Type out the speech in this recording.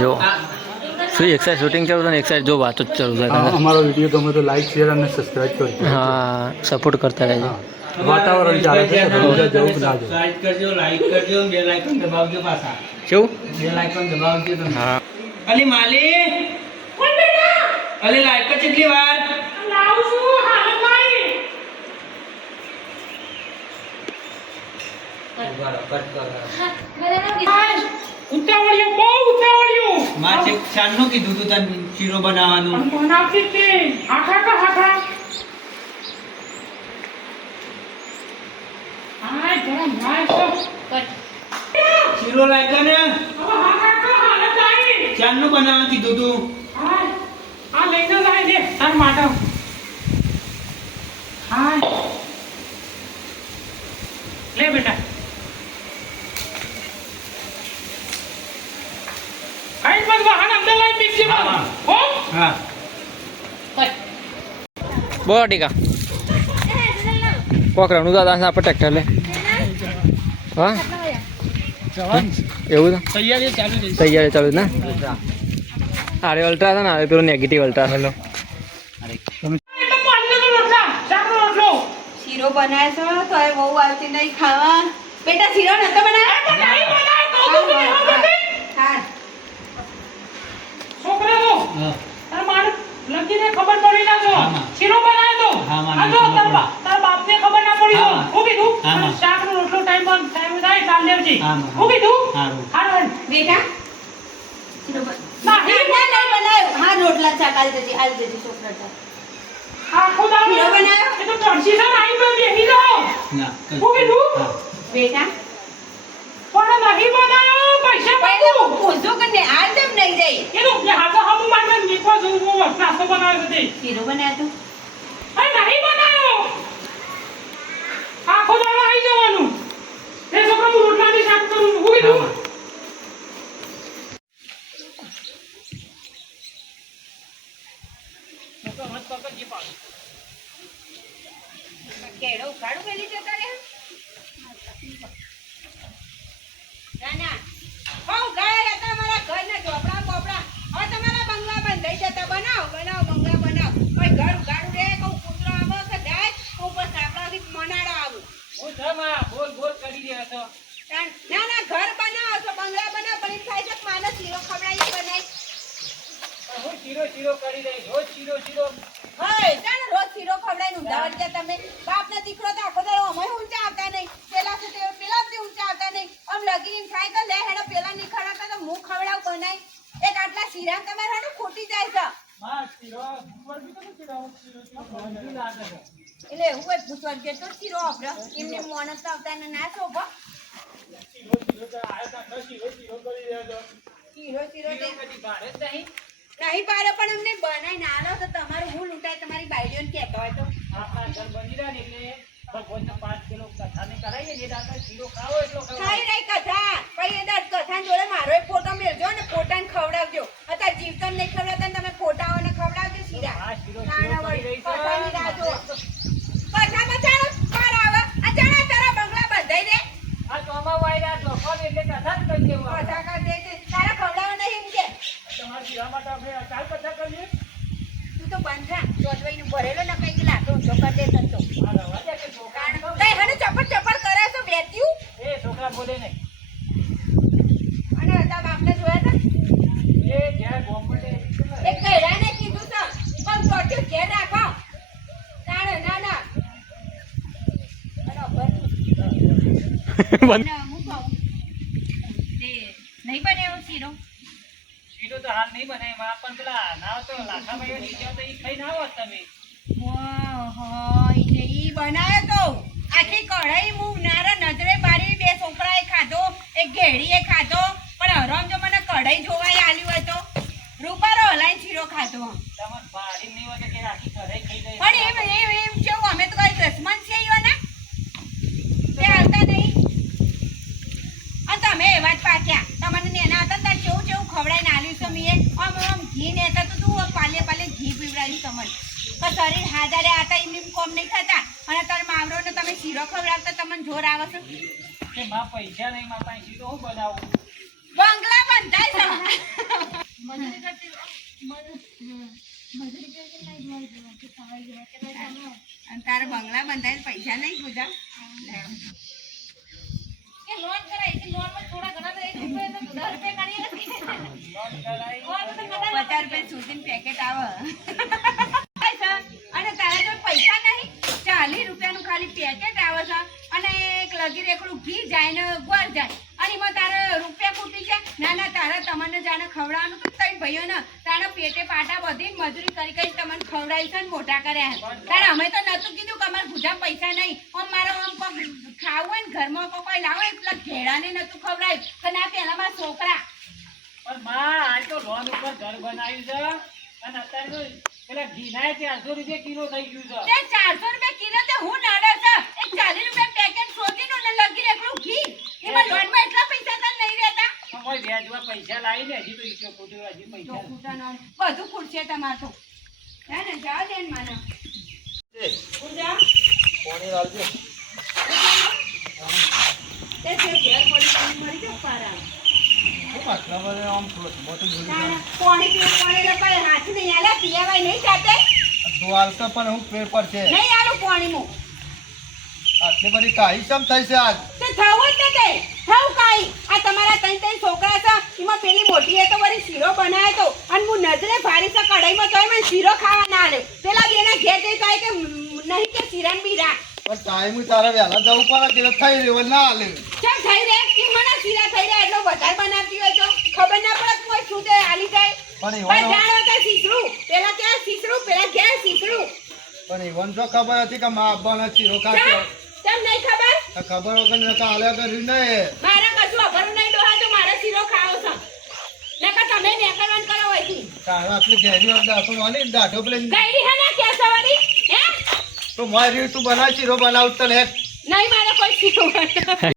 જો શું એક સાઈડ શૂટિંગ ચાલુ ને એક સાઈડ જો વાતો જ ચાલુ થાય. અમારો વિડીયો ગમે તો લાઈક શેર અને સબસ્ક્રાઇબ કરજો. હા સપોર્ટ કરતા રહેજો. વાતાવરણ ચાલે છે જવું ના જવું. સબસ્ક્રાઇબ કરજો, લાઈક કરજો, બેલ આઇકન દબાવજો પાછા. કેવું? બેલ આઇકન દબાવજો તમે. હા અલી માલી કોણ બેટા? અલી લાઈક કર કેટલી વાર લાવું છું હાલ ભાઈ. ઉતાવળિયો બહુ ઉતાવળિયો. માં છે શાનનું કીધું તું તને શીરો બનાવવાનું. બનાવતી તે આખા કા આખા. આય ગરમ ભાઈ તો શીરો લાઈક કર ને. હવે આખા કા હાલત આવી. શાનનું બનાવવાનું કીધું તું. આય આ લઈને લાય દે તાર માટે. આય લે બેટા. આઈ બસ વાહન અંદર લાઈ મિક્સી માં. હા. હો હા બોલો ટીકા કોકરાનું દાદા આપણે ટ્રેક્ટર લે. હા એવું છે તૈયારી ચાલુ છે. તૈયારી ચાલુ ને. અરે અલ્ટ્રા છે ને હવે પેલું નેગેટિવ અલ્ટ્રા હેલો. શીરો બનાવે છે તો એ બહુ આવતી નહીં ખાવા. બેટા શીરો નતો બનાવ્યો? હા છોકરાઓ હા તાર મારે લગીને ખબર પડી ના જો હા, માં. શીરો બનાવ્યો તો હા, માં, આ જો ખબર પડી. તાર બાપને ખબર ના પડી હા, તો માં. હું કીધું હા, માં. શાકનો રોટલો ટાઈમ થાય તાર લેવજી હા, માં. હું કીધું હારું. હારું બેટા શીરો ના, બનાવ્યો. હા રોટલા શાક આલ દેજે છોકરા. આખો દાડો શીરો બનાવ્યો? એ તો તરસી છે ને આઈ પર બેહી જાઓ ના હું કીધું હા બેટા પણ નહીં બનાવ્યો પૈસા પહેલા પાકું પૂછો કે ને આલ તેમ નહીં જાય. એ તો જે હાથો હામુ મારને નીકળો જોઉં હું નાસ્તો બનાવ્યો છે તે શીરો બનાવ્યો અરે નહીં બનાવ્યો આખો દાડો આવી જવાનું એ છોકરા હું રોટલાની શાક કરું હું હા, કીધું માં. કેળો ઉખાડું પેલી જતા રે. ના ના હો ગયા હતા અમારા ઘરના ઝોપડા બોપડા. હવે તમારા બંગલા બંધાઈ જતા. બનાવો બંગલા બનાવો. કોઈ ઘર ઉગાડું રે કહું કૂતરો આવો કે જાય કહું બસ આપણાથી મનાડો આવું. હું જમા બોલ બોલ કરી રહ્યા છો ના ના ઘર બનાવો છો બંગલા બનાવો પણ એમ થાય છે કે માને શીરો ખવડાવી બનાવી. હું શીરો કરી રહી રોજ શીરો હોય ચાલો રોજ શીરો ખવડાવીને ઊંધા વળી ગયા તમે. બાપના દીકરો તો આખો દાડો અમે ઊંચા આવતા નહીં. પેલા છે તે પેલાથી ઊંચા આવતા નહીં. આમ લગી એમ થાય કે લે હેડો પેલા નહીં ખવડાવતા તો હું ખવડાવું બનાવી. એક આટલા શીરા તમારે હેડો ખૂટી જાય છે. માં શીરો ઉપર બી તો શીરો બંધી લાગે છે એટલે એવું હોય પૂછવા કે તો શીરો વાપરો એમને મોણસ તો આવતા ને ના શોભો. શીરો તો આયા તા શીરો કરી રહ્યા છો શીરો તે કદી ભારે જ નહીં નહીં પાડો પણ અમને બનાવી ના આલો તો તમારું હું લૂંટાય તમારી બાયડીઓને કહેતો હોય તો. આપણા ઘર બની રહ્યા ને એટલે ભગવાનને 5 કિલો કથાને કરાવીએ ને દાદા શીરો ખાવો એટલો ખાઈ રહી કથા પછી એ દસ કથા જોડે મારો એક ફોટો મેળજો ને ફોટાને ખવડાવજો. અત્યારે જીવતો નહીં ખવડાવતા ને તમે ફોટાઓને ખવડાવજો શીરા. આ શીરો નાના કરી વળી રહી છે કથાની રાહ જુઓ. કથામાં ચાલો બાર આવે આ ચાલો તારા બંગલા બંધાઈ દે. આ તો અમાર વાયરા તો કોણ એટલે કથા જ કરી દેવું આપણે. કથા કરી દે છે. તારા ખવડાવવા નહીં એમ કે તમારા શીરા માટે આપણે ચાલ કથા કરીએ તું તો બંધ થા ચોટવાઈને ભરેલો ને કઈક લાતો ઊંચો કરી દે તંતો. આ રવા દે કે છોકરા કઈ હને ચપડ કરે તો બેઠ્યું એ છોકરા બોલે નહીં અને હતા બાપને જોયા હતા એ જ્યાં ગોમડે એ કઈરાને કીધું તો પણ ચોટ્યું ઘેર રાખો તાણે ના ના બરાબર ના હું કહું તે નહીં બનાવ્યો શીરો શીરો તો હાલ નહીં બનાય માં પણ પેલા ના તો લાખાભાઈઓ ની જ્યાં તો ઈ ખાઈ ના આવત તમે ઓહો ઈ બનાવ્યો તો આખી કઢાઈ હું નારા નજરે બારી બે છોકરાએ ખાધો એક ઘેડીએ ખાધો પણ હરામ જો મને કઢાઈ જોવાય આલ્યું હોય તો રૂપારો હલાઈ શીરો ખાધો. તમાર બારી નહીં હોય તો કે આખી કઢાઈ ખાઈ જાય પણ એમ કેવું અમે તો કઈ દસમન છે ઈવા ના તે આવતા નહીં અને તમે એવા જ પાક્યા. તમને નેના હતા ત્યારે કેવું ખવડાવીને આલ્યું છે મેં આમ ઘી નેતા તો તું પાલે ઘી પીવડાવ્યું તમને કે શરીર હાજરે આતા એમને કોમ નહીં થતા અને તાર માવરોને તમે શીરો ખવડાવતા તમને જોર આવે છે કે માં પૈસા નહીં માં પાસે શીરો હું બનાવું બંગલા બંધાય છે અને તારે બંગલા બંધાય પૈસા નહીં પૂજા લોન કરાય કે લોન માં થોડા ઘણા તો 1 રૂપિયા તો 10 રૂપિયા કાઢી નથી લોન કરાઈ 50 રૂપિયા સુધીનું પેકેટ આવે અને તારા જો પૈસા નહીં 40 રૂપિયાનું ખાલી પેકેટ આવે છે અને એક લગી રેકડું ઘી જાય ને ગોળ જાય અને એમાં તારે રૂપિયા ખૂટી જાય ના તારે તમને જાણે ખવડાવવાનું તો તઈ ભાઈઓને તારા પેટે પાટા બધી મજૂરી કરી કરી તમને ખવડાવી છે ને મોટા કર્યા તારે અમે તો નતું કીધું કે અમારે ભૂજા પૈસા નહીં આમ મારો આમ કોક ખાવું હોય ને ઘરમાં કોઈ લાવો એટલા ઘેડાને નતું ખવડાવ્યું કે ના પેલા મારા છોકરા પણ માં આ તો લોન ઉપર ઘર બનાવ્યું છે અને અત્યારે તો પેલા ઘીના 400 રૂપિયા કિલો થઈ ગયું છે તે 400 રૂપિયા કિલો તે હું નાડે છે એક 40 રૂપિયા પેકેટ શોધીનો ને લગી રેકડું ઘી એમાં લોનમાં એટલા પૈસા તો નહીં રહેતા કોઈ વ્યાજમાં પૈસા લાવીને હજી તો ઈચ્છો ખોટું હજી પૈસા બધું ખૂટશે તમારું હે ને જાઓ દે ને માનો પૂજા પાણી લાવજો તે જે ઘેર પડી મરી જાવ પારા આટલા બધા આમ મોટું પાણી લે કોઈ હાથ નહીં આલે પીવાય નહીં જાતે તો હાલતા પણ હું પેર પર છે નહીં આલું પાણી મો આટલી બધી કાઈ સમ થઈ છે આજ તે થવું જ નથી થવું કાઈ આ તમારા ત્રણ છોકરા છે એમાં પેલી મોટી એ તો વળી શીરો બનાવ્યો તો અને હું નજરે ભારી છે કઢાઈમાં તોય મને શીરો ખાવા ના આલે પેલા બેના ઘેર જઈ કહે કે નહીં કે શીરાન બીરા પણ ટાઈમ તારે વહેલા જવું પડે કે થઈ રહ્યું ના હાલે ચમ થઈ રે કે મને શીરા થઈ રહ્યા એટલો વધારે બનાવતી હોય તો ખબર ના પડે કોઈ શું તે આલી જાય પણ પણ જાણો તો શીસરું પેલા ક્યાં શીસરું પેલા ઘેર શીસરું પણ ઈવન તો ખબર હતી કે મા આપવાના શીરો ખાતો તમ નહીં ખબર ખબર વગર ને હાલે કર્યું નહીં મારા કશું અભરું નહીં ડોહા તો મારે શીરો ખાવો છે નકર તમે નેકરવાન કરો હોયથી તારા આટલી ઘેરી દાખો માની દાઢો પેલે ગઈડી હે ને કે સવારી હે તો મારી તું બનાવ શીરો બનાવતો ને નહીં મારે કોઈ શીરો